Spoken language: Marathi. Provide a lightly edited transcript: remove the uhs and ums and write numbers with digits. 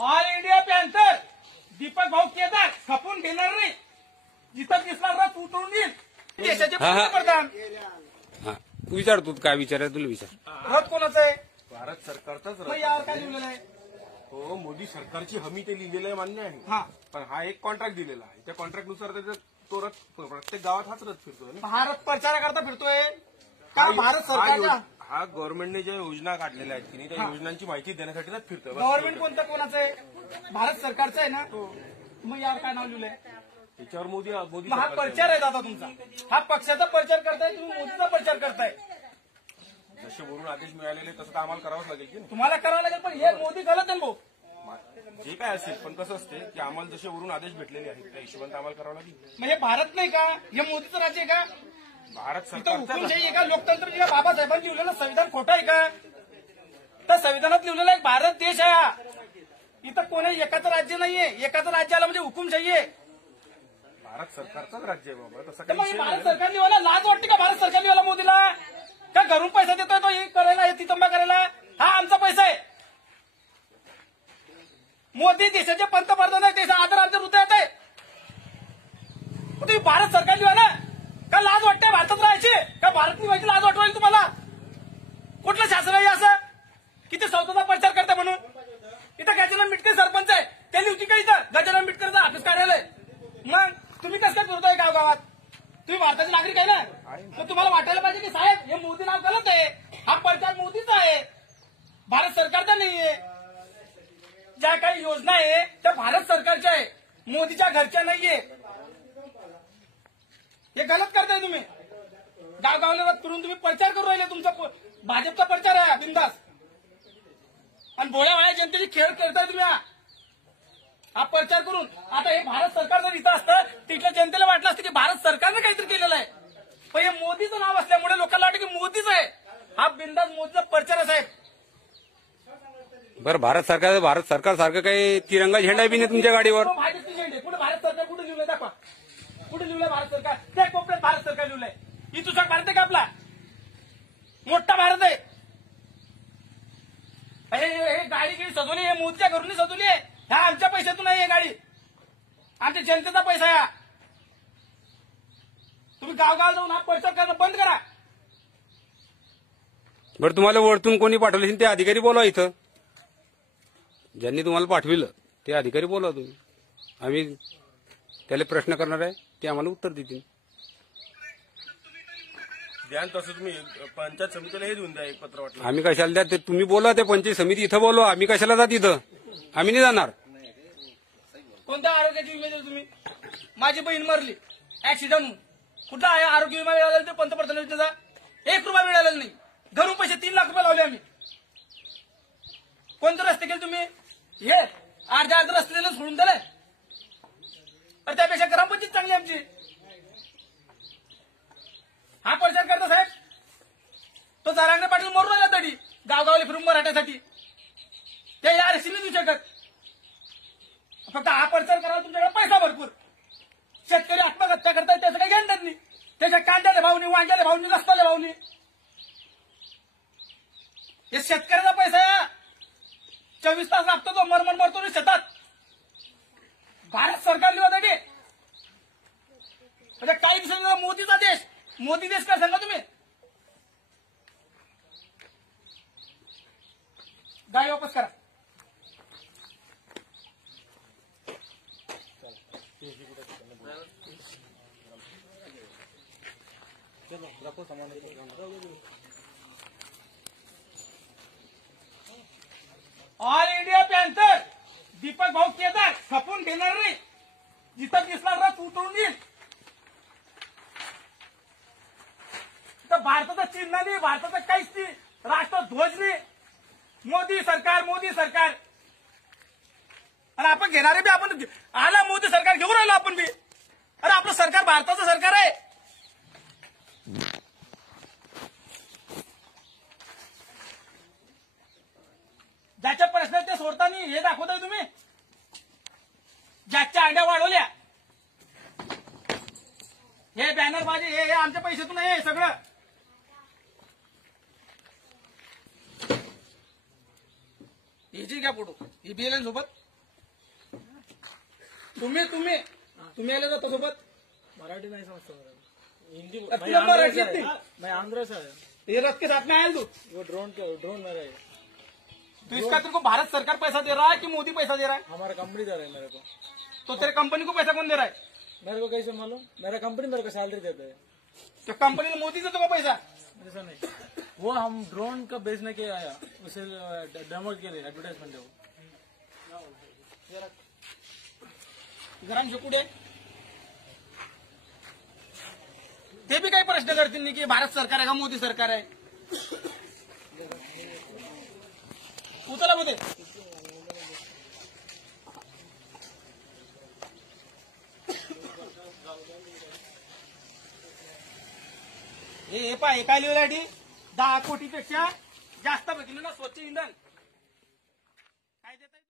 ऑल इंडिया पॅन्थर दीपक भाऊ केदार खपून घेणार नाही. जिथं दिसणार रथ उतरून देईल. देशाचे पंतप्रधान. विचार तू काय विचारायचं तुला विचार. रथ कोणाचं आहे? भारत सरकारचाच मग यावर काय लिहिलेलं आहे? हो, मोदी सरकारची हमी ते लिहिलेलं आहे, मान्य आहे. हा, पण हा एक कॉन्ट्रॅक्ट दिलेला आहे. त्या कॉन्ट्रॅक्टनुसार त्याचा तो रथ प्रत्येक गावात हाच रथ फिरतोय ना. भारत प्रचाराकरता फिरतोय का भारत सरकारच्या? हा गव्हर्नमेंटने ज्या योजना काढलेल्या आहेत की नाही, त्या योजनांची माहिती देण्यासाठी रथ फिरतोय. गव्हर्नमेंट कोणतं कोणाचं आहे? भारत सरकारचं आहे ना. मग यावर काय नाव लिहिलंय? त्याच्यावर मोदी हा सरकार प्रचार आहे दादा तुमचा. हा पक्षाचा प्रचार करताय, तुम्ही मोदीचा प्रचार करताय. जसे वरून आदेश मिळालेले तसं तर आम्हाला करावंच लागेल की तुम्हाला करावं लागेल, पण हे मोदी गलत आहे भाऊ. नाही. जे काय असेल पण कसं असते की आम्हाला जसे वरून आदेश भेटलेले आहेत त्या हिशोबाने आम्हाला करावं लागेल. मग हे भारत नाही का? हे मोदीचं राज्य आहे का? भारत इथं सरकारचा हुकुमशाही आहे का? लोकतंत्र आहे का? बाबासाहेबांनी लिहिलेलं संविधान खोटं आहे का? तर संविधानात लिहिलेला एक भारत देश आहे हा. इथं कोणी एकाचं राज्य नाहीये. एकाचं राज्य आलं म्हणजे हुकुमशाही आहे. भारत सरकारचाच राज्य आहे बाबा, तसं तर मग काही भारत विषय नाही. सरकारने वाला लाज वाटते का? भारत सरकारने वाला मोदीला का घरून पैसा देतोय तो हे करायला, हे तितंबा करायला? हा आमचा पैसा आहे. मोदी देशाचे पंतप्रधान आहे. त्याचा आदर आमच्या हृदयात आहे. तुम्ही भारत सरकारने वाला का लाज वाटते भारतात राहायची? का भारतनी व्हायची लाज वाटवायची तुम्हाला? कुठलं शासन आहे असं किती संसदा प्रचार करते म्हणून? इथं गजानन मिटकर सरपंच आहे. त्यांनी होती का इथं गजानन मिटकरचं ऑफिस कार्यालय? मग तुम्ही कसं काय फिरतोय गावगावात? तुम्ही भारताचे नागरिक आहे ना. मग तुम्हाला वाटायला पाहिजे की साहेब हे मोदी नाव गलत आहे. हा प्रचार मोदीचा आहे, भारत सरकारचा नाहीये. ज्या काही योजना आहे त्या भारत सरकारच्या आहे, मोदीच्या घरच्या नाहीये. हे गलत करताय तुम्ही. गावगावला फिरून तुम्ही प्रचार करू राहिले. तुमचा भाजपचा प्रचार आहे बिंदास. आणि भोळ्या भाळ्या जनतेची खेळ करताय तुम्ही हा प्रचार करून. आता हे भारत सरकार जर इथं असतं तिथल्या जनतेला वाटलं असतं की भारत सरकारनं काहीतरी केलेलं आहे. पण हे मोदीचं नाव असल्यामुळे लोकांना वाटतं की मोदीच आहे. हा बिंदास मोदीचा प्रचार आहे साहेब. बरं भारत सरकार सारखं काही तिरंगा झेंडा बी नाही तुमच्या गाडीवर. भाजपची झेंडे कुठे? भारत सरकार कुठे लिहिलंय दाखवा. कुठे लिहिलंय भारत सरकार? त्या कोपऱ्यात भारत सरकार लिहिलंय. ही तुझा भारत आहे का आपला? मोठा भारत आहे. हे गाडी काही सजवली हे मोदीच्या घरून सजवली आहे. ह्या आमच्या पैशातून नाही. हे गाडी आमच्या जनतेचा पैसा आहे. तुम्ही गावगाव जाऊन हा प्रचार करणं बंद करा. बरं तुम्हाला वरतून कोणी पाठवले ते अधिकारी बोलवा. इथं ज्यांनी तुम्हाला पाठविलं ते अधिकारी बोलवा तुम्ही. आम्ही त्याला प्रश्न करणार आहे, ते आम्हाला उत्तर देतील. द्या तसं तुम्ही पंचायत समितीला हे देऊन द्या एक पत्र वाटलं. आम्ही कशाला द्या ते तुम्ही बोला. ते पंचायत समिती इथं बोलवा. आम्ही कशाला जात इथं? आम्ही नाही जाणार. कोणत्या आरोग्याची विमा दिली तुम्ही? माझी बहीण मरली ऍक्सिडेंट. कुठला आहे आरोग्य विमा मिळाला? ते पंतप्रधान योजनेचा 1 रुपया मिळालेला नाही. घरून पैसे 3 लाख रुपये लावले आम्ही. कोणते रस्ते केले तुम्ही? हे अर्ध्या रस्ते सोडून दिले. तर त्यापेक्षा ग्रामपंचायत चांगली आमची. हा प्रचार करतो साहेब. तो जरांगे पाटील मरून आला तरी गावगावले फिरून मराठ्यासाठी. ते या रेसिपी देऊ शकत. फक्त हा प्रचार करायला तुमच्याकडे पैसा भरपूर. शेतकरी आत्महत्या करतायत त्याचं काही घेणार नाही. त्याच्या कांद्याला भावनी, वांग्याला भावनी, रस्त्याला भावनी. हे शेतकऱ्याचा पैसा आहे. 24 तास लागतो तो मरमर मरतो शेतात. भारत सरकार लिहित आहे म्हणजे काही दिवसांचा मोदीचा देश. मोदी देश काय सांगा तुम्ही? गाडी वापस करा. ऑल इंडिया पॅन्थर दीपक भाऊ केदार खपून घेणार नाही. जिथं दिसणार रथ उतरून देईल. तर भारताचं चिन्ह नाही, भारताचं काहीच नाही, राष्ट्रध्वज नाही. मोदी सरकार, मोदी सरकार. आणि आपण घेणारे बी आपण आला मोदी सरकार घेऊन राहिलो आपण बी. अरे आपलं सरकार भारताचं सरकार आहे. ज्याच्या प्रश्न ते सोडताना हे दाखवताय तुम्ही. ज्याच्या अंड्या वाढवल्या हे बॅनर बाजी हे आमच्या पैशातून आहे सगळं. हिची घ्या फोटो ही बीएलएन सोबत. तुम्ही आले जाता सोबत मराठी नहीं समझता मेरा हिंदी अब तुला मराठी येत नाही? मैं आंध्र से आया ये रथ के साथ में आया तू वो ड्रोन मेरा है तो इसका तेरे को भारत सरकार पैसा दे रहा है कि मोदी पैसा दे रहा है? हमारा कंपनी दे रहा है मेरे को तो तेरे कंपनी को पैसा कौन दे रहा है? मेरे को कैसे मालूम मेरा कंपनी मेरे को सैलरी देता है तो कंपनी ने मोदी से तो पैसा ऐसा नहीं वो हम ड्रोन का बेचने के आया उसे डेमो के लिए एडवर्टाइजमेंट है वो घरांचे कुठे ते बी काही प्रश्न करतील नाही की भारत सरकार आहे का मोदी सरकार आहे उचला मध्ये हे काय लिहिलं 10 कोटीपेक्षा जास्त बघितलं ना स्वच्छ इंधन